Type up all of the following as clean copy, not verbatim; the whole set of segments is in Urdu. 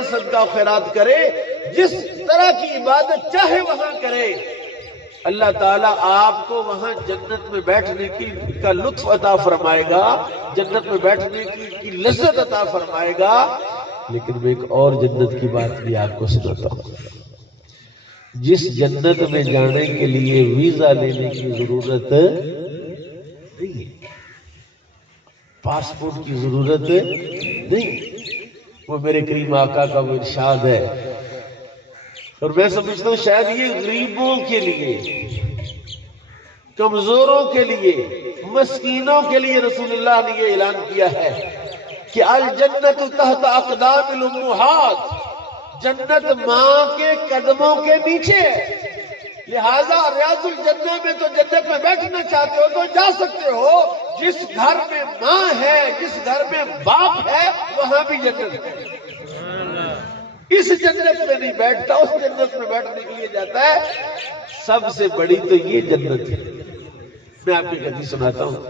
جہاں صدقہ خیرات کرے، جس طرح کی عبادت چاہے وہاں کرے، اللہ تعالیٰ آپ کو وہاں جنت میں بیٹھنے کا لطف عطا فرمائے گا، جنت میں بیٹھنے کی لذت عطا فرمائے گا۔ لیکن میں ایک اور جنت کی بات بھی آپ کو سناتا ہوں۔ جس جنت میں جانے کے لیے ویزا لینے کی ضرورت نہیں ہے، پاسپورٹ کی ضرورت نہیں، وہ میرے کریم آقا کا وہ ارشاد ہے۔ اور میں سمجھتا ہوں شاید یہ غریبوں کے لیے، کمزوروں کے لیے، مسکینوں کے لیے رسول اللہ نے یہ اعلان کیا ہے کہ الجنت تحت اقدام الامہات، جنت ماں کے قدموں کے نیچے ہے، لہذا ریاض الجنہ میں تو جنت میں بیٹھنا چاہتے ہو تو جا سکتے ہو۔ جس گھر میں ماں ہے، جس گھر میں باپ ہے، وہاں بھی جنت ہے۔ اس جنت میں نہیں بیٹھتا، اس جنت میں بیٹھنے کے لیے جاتا ہے۔ سب سے بڑی تو یہ جنت ہے۔ میں آپ کو ایک حدیث سناتا ہوں۔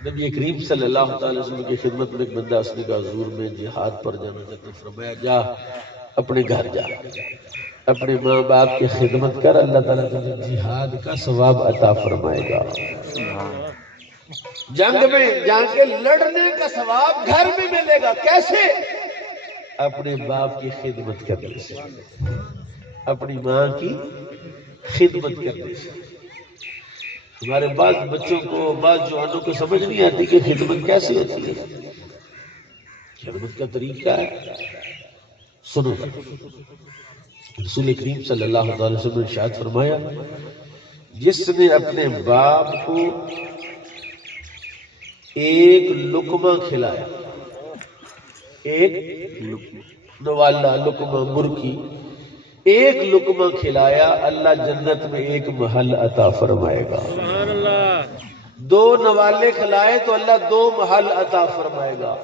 نبی کریم صلی اللہ تعالی وسلم کی خدمت میں ایک بندہ اس نے کہا حضور میں جہاد پر جانا چاہتا ہوں۔ فرمایا جا، اپنے گھر جا، اپنے ماں باپ کی خدمت کر، اللہ تعالیٰ تجھے جہاد کا ثواب عطا فرمائے گا۔ جنگ میں جا کے لڑنے کا ثواب گھر میں ملے گا۔ کیسے؟ اپنے باپ کی خدمت کرنے سے، اپنی ماں کی خدمت کرنے سے۔ ہمارے بعض بچوں کو، بعض جوانوں کو سمجھ نہیں آتی کہ خدمت کیسے ہوتی ہے۔ خدمت کا طریقہ ہے، سنو۔ رسول کریم صلی اللہ علیہ وسلم نے ارشاد فرمایا جس نے اپنے باپ کو ایک لقمہ کھلایا، ایک نوالا، لقمہ، مرغی، ایک لقمہ کھلایا، اللہ جنت میں ایک محل عطا فرمائے گا۔ دو نوالے کھلائے تو اللہ دو محل عطا فرمائے گا۔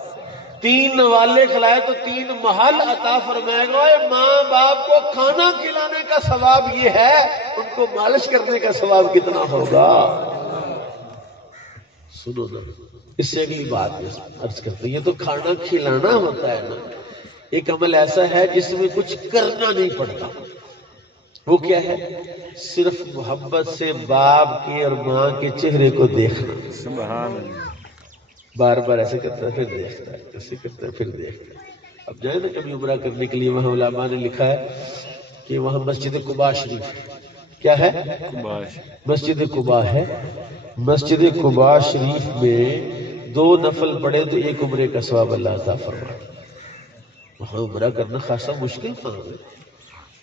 تین نوالے کھلائے تو تین محل عطا فرمائے گا۔ ماں باپ کو کھانا کھلانے کا ثواب یہ ہے، ان کو مالش کرنے کا ثواب کتنا ہوگا؟ سنو نا، اس سے اگلی بات عرض کرتے ہیں، یہ تو کھانا کھلانا ہوتا ہے نا، ایک عمل ایسا ہے جس میں کچھ کرنا نہیں پڑتا۔ وہ کیا ہے؟ صرف محبت سے باپ کے اور ماں کے چہرے کو دیکھنا۔ سبحان اللہ۔ بار بار ایسے کرتا ہے پھر دیکھتا ہے، ایسے کرتا ہے پھر دیکھتا ہے۔ اب جائے نا کبھی عمرہ کرنے کے لیے، وہاں علماء نے لکھا ہے کہ وہاں مسجد قباء شریف، کیا ہے؟ مسجد قباء ہے۔ مسجد قباء شریف میں 2 نفل پڑھے تو 1 عمرے کا ثواب اللہ عطا فرمائے۔ وہاں عمرہ کرنا خاصا مشکل کام ہے،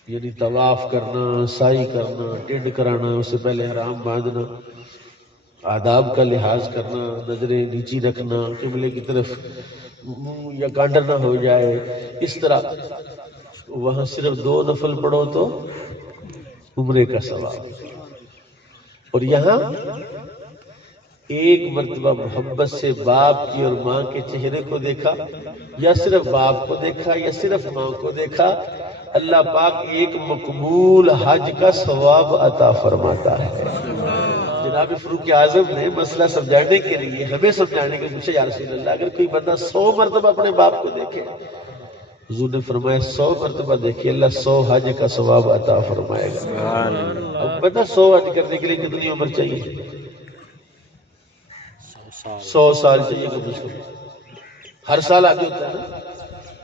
یعنی طواف کرنا، سعی کرنا، ٹنڈ کرانا، اس سے پہلے احرام باندھنا، آداب کا لحاظ کرنا، نظریں نیچی رکھنا، قبلے کی طرف یا کانڈر نہ ہو جائے، اس طرح وہاں صرف 2 نفل پڑھو تو عمرے کا ثواب۔ اور یہاں ایک مرتبہ محبت سے باپ کی اور ماں کے چہرے کو دیکھا، یا صرف باپ کو دیکھا یا صرف ماں کو دیکھا، اللہ پاک ایک مقبول حج کا ثواب عطا فرماتا ہے۔ جناب فاروق اعظم نے مسئلہ سمجھانے کے لیے، ہمیں سمجھانے کے لیے پوچھا یا رسول اللہ اگر کوئی بندہ 100 مرتبہ اپنے باپ کو دیکھے، حضور نے فرمایا 100 مرتبہ دیکھے اللہ 100 حج کا ثواب عطا فرمائے گا۔ اب پتہ 100 حج کرنے کے لیے کتنی عمر چاہیے؟ 100 سال چاہیے کم از کم۔ ہر سال حج ہوتا ہے نا،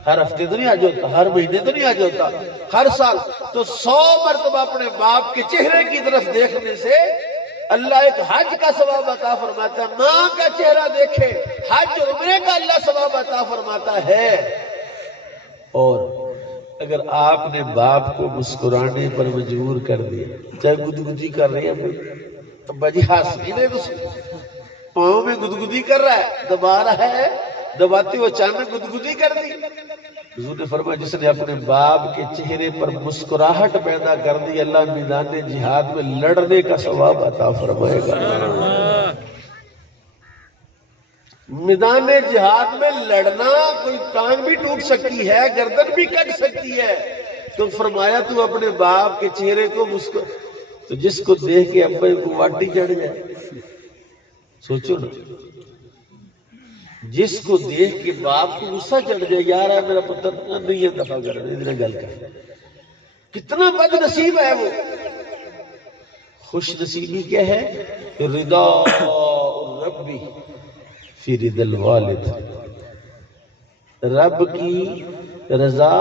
ہر ہفتے تو نہیں حج ہوتا، ہر مہینے تو نہیں حج ہوتا، ہر سال۔ تو 100 مرتبہ اپنے باپ کے چہرے کی طرف دیکھنے سے اللہ ایک حج کا ثواب عطا فرماتا ہے۔ ماں کا چہرہ دیکھے، حج عمرے کا اللہ ثواب عطا فرماتا ہے۔ اور اگر آپ نے باپ کو مسکرانے پر مجبور کر دیا، چاہے گدگدی کر رہی ہے، ابا جی ہنس نہیں رہے، تو پاؤں میں گدگدی کر رہا ہے، دبا رہا ہے، دباتے ہوئے اچانک گدگدی کر دی، حضور نے فرمایا جس نے اپنے باپ کے چہرے پر مسکراہٹ پیدا کر دی اللہ میدان جہاد میں لڑنے کا ثواب عطا فرمائے گا۔ میدان جہاد میں لڑنا، کوئی ٹانگ بھی ٹوٹ سکتی ہے، گردن بھی کٹ سکتی ہے، تو فرمایا تو اپنے باپ کے چہرے کو تو جس کو دیکھ کے ابا کو واٹی چڑھ جائے، سوچو نا۔ جس کو دیکھ کے باپ کو غصہ چڑھ جائے، یار ہے میرا پتر نہیں ہے دفعہ کر رہے گل کر، کتنا بد نصیب ہے وہ۔ خوش نصیبی کیا ہے؟ رضا ربی فی رضا الوالد، رب کی رضا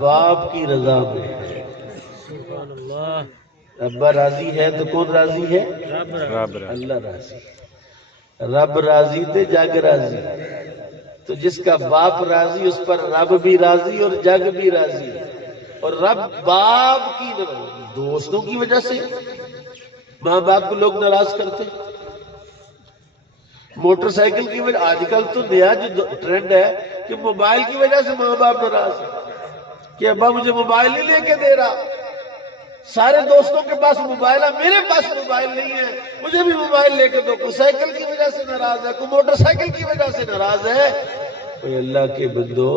باپ کی رضا میں۔ ابا راضی ہے تو کون راضی ہے؟ رب، اللہ راضی، رب راضی تے جگ راضی، تو جس کا باپ راضی اس پر رب بھی راضی اور جگ بھی راضی۔ اور رب باپ کی دوستوں کی وجہ سے ماں باپ کو لوگ ناراض کرتے، موٹر سائیکل کی وجہ، آج کل تو نیا جو ٹرینڈ ہے کہ موبائل کی وجہ سے ماں باپ ناراض ہے کہ ابا مجھے موبائل نہیں لے کے دے رہا، سارے دوستوں کے پاس موبائل ہے، میرے پاس موبائل نہیں ہے، مجھے بھی موبائل لے کے دو۔ کوئی سائیکل کی وجہ سے ناراض ہے، کوئی موٹر سائیکل کی وجہ سے ناراض ہے۔ کوئی اللہ کے بندو،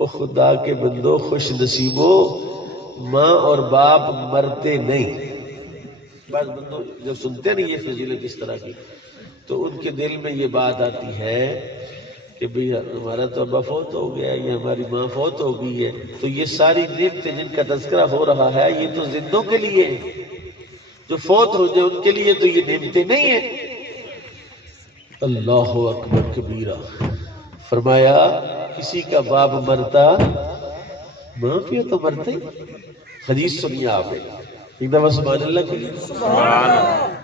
او خدا کے بندو، خوش نصیبو، ماں اور باپ مرتے نہیں۔ بعض بندوں جب سنتے نہیں یہ فضیلت اس طرح کی تو ان کے دل میں یہ بات آتی ہے کہ بھئی ہمارا تو ابا فوت ہو گیا ہے، یہ ہماری ماں فوت ہو گئی ہے، تو یہ ساری نعمتیں جن کا تذکرہ ہو رہا ہے یہ تو زندوں کے لیے ہے، جو فوت ہو جائے ان کے لیے تو یہ نعمتیں نہیں ہیں۔ اللہ اکبر کبیرہ۔ فرمایا کسی کا باپ مرتا، ماں پیو تو مرتے ہی۔ حدیث سنیے آپ نے ایک دفعہ سبحان اللہ کی۔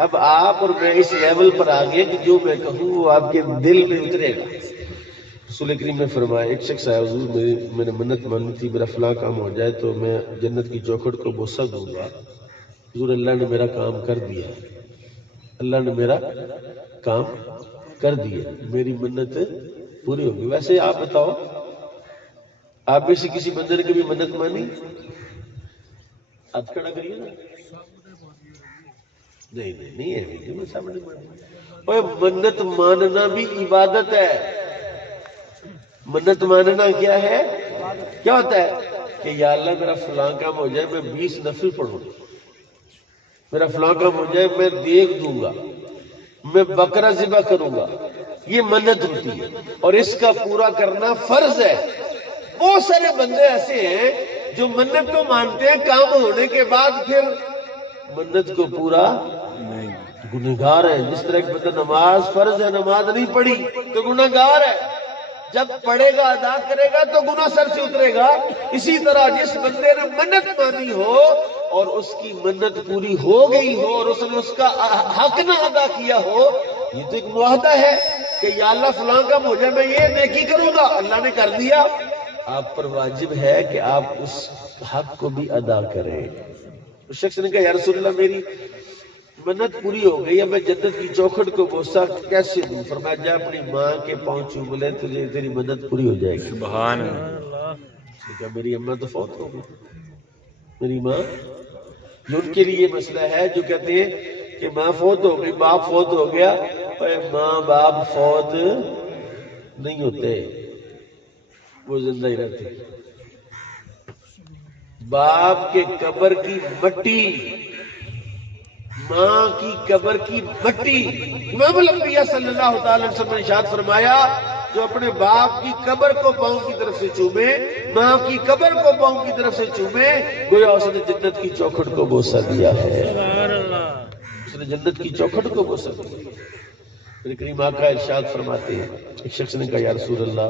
اب آپ اور میں اس لیول پر آگئے کہ جو میں کہوں وہ آپ کے دل میں اترے گا۔ رسول کریم نے فرمایا، ایک شخص آیا، حضور میں نے منت مانی تھی میرا فلاں کام ہو جائے تو میں جنت کی چوکھٹ کو بوسہ دوں گا۔ حضور اللہ نے میرا کام کر دیا، اللہ نے میرا کام کر دیا، میری منت پوری ہوگی۔ ویسے آپ بتاؤ، آپ میں سے کسی بندے نے کبھی منت مانی؟ ہاتھ کھڑا کریے نا۔ نہیں ہے، میں سامنے مانی۔ منت ماننا بھی عبادت ہے۔ منت ماننا کیا ہے؟ کیا ہوتا ہے کہ یا اللہ میرا فلاں کام ہو جائے میں 20 نفل پڑھوں، میرا فلاں کام ہو جائے میں دیکھ دوں گا، میں بکرا ذبح کروں گا، یہ منت ہوتی ہے اور اس کا پورا کرنا فرض ہے۔ بہت سارے بندے ایسے ہیں جو منت کو مانتے ہیں، کام ہونے کے بعد پھر منت کو پورا گنہگار ہے۔ جس طرح ایک بندہ نماز فرض ہے، نماز نہیں پڑھی تو گنہگار ہے، جب پڑھے گا ادا کرے گا تو گناہ سر سے اترے گا۔ اسی طرح جس بندے نے منت مانی ہو اور اس کی منت پوری ہو گئی ہو اور اس نے اس کا حق نہ ادا کیا ہو، یہ تو ایک معاہدہ ہے کہ یا اللہ فلاں کام ہو جائے میں یہ نیکی کروں گا، اللہ نے کر دیا، آپ پر واجب ہے کہ آپ اس حق کو بھی ادا کریں۔ اس شخص نے کہا یا رسول اللہ میری منت پوری ہو گئی ہے، میں جنت کی چوکھٹ کو بوسہ کیسے دوں؟ فرمایا جا اپنی ماں کے پاؤں چوم لے، تجھے تیری منت پوری ہو جائے گی۔ سبحان اللہ۔ کہا میری اماں تو فوت ہو گئی، میری ماں، جو ان کے لیے مسئلہ ہے جو کہتے ہیں کہ ماں فوت ہو گئی، باپ فوت ہو گیا، ماں باپ فوت نہیں ہوتے، وہ زندہ ہی رہتے۔ باپ کے قبر کی مٹی، ماں کی قبر کی مٹی، امام الانبیاء صلی اللہ تعالی وسلم نے ارشاد فرمایا جو اپنے باپ کی قبر کو پاؤں کی طرف سے چومے، ماں کی قبر کو پاؤں کی طرف سے چومے، گویا اس نے جنت کی چوکھٹ کو بوسہ دیا ہے۔ اس نے جنت کی چوکھٹ کو بوسہ دیا۔ میرے کریم آقا ارشاد فرماتے ہیں، ایک شخص نے کہا یا رسول اللہ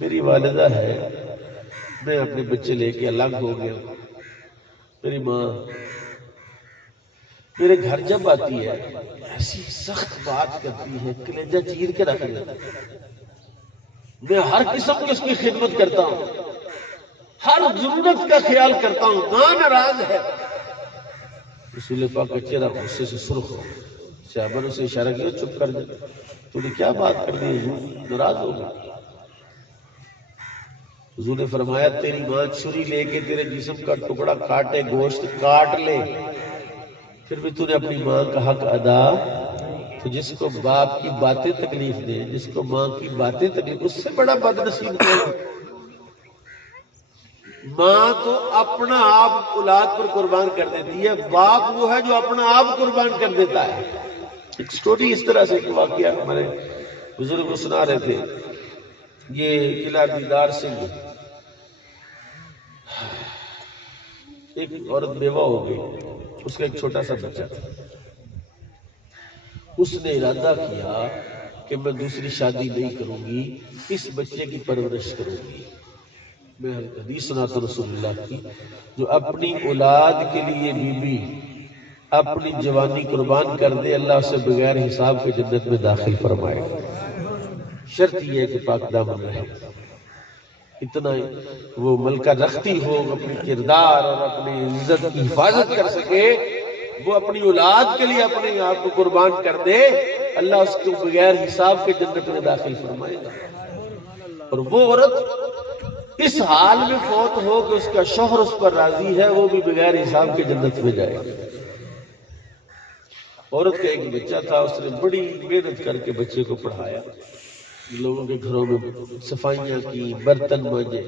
میری والدہ ہے، میں اپنے بچے لے کے الگ ہو گیا، میری ماں میرے گھر جب آتی ہے ایسی سخت بات کرتی ہے، کلیجہ چیر کے رکھ دیتا ہے، میں ہر قسم کی اس کی خدمت کرتا ہوں، ہر ضرورت کا خیال کرتا ہوں، ماں ناراض ہے۔ رسول پاک کا چہرہ غصے سے سرخ ہو، صحابہ نے اسے اشارہ کیا چپ کر دے، تو نے کیا بات کر دی، ناراض ہو گئی۔ حضور نے فرمایا تیری ماں چھری لے کے تیرے جسم کا ٹکڑا کاٹے، گوشت کاٹ لے، پھر بھی تو نے اپنی ماں کا حق ادا، تو جس کو باپ کی باتیں تکلیف دے، جس کو ماں کی باتیں تکلیف، اس سے بڑا بد نصیب کون ہے؟ ماں تو اپنا آپ اولاد پر قربان کر دیتی ہے، باپ وہ ہے جو اپنا آپ قربان کر دیتا ہے۔ ایک سٹوری اس طرح سے، ایک واقعہ ہمارے بزرگ سنا رہے تھے، یہ قلعہ دیدار سنگھ، ایک عورت بیوہ ہو گئی، اس کا ایک چھوٹا سا بچہ تھا، اس نے ارادہ کیا کہ میں دوسری شادی نہیں کروں گی، اس بچے کی پرورش کروں گی۔ میں حدیث سناتا رسول اللہ کی، جو اپنی اولاد کے لیے بی بی اپنی جوانی قربان کر دے، اللہ اسے بغیر حساب کے جنت میں داخل فرمائے گا۔ شرط یہ ہے کہ پاک دامن رہے، اتنا وہ ملکہ رختی ہو، اپنی کردار اور اپنی عزت کی حفاظت کر سکے، وہ اپنی اولاد کے لیے اپنے آپ کو قربان کر دے، اللہ اس کو بغیر حساب کے جنت میں داخل فرمائے گا۔ اور وہ عورت اس حال میں فوت ہو کہ اس کا شوہر اس پر راضی ہے، وہ بھی بغیر حساب کے جنت میں جائے گا۔ عورت کا ایک بچہ تھا، اس نے بڑی محنت کر کے بچے کو پڑھایا، لوگوں کے گھروں میں صفائیاں کی، برتن مانجے،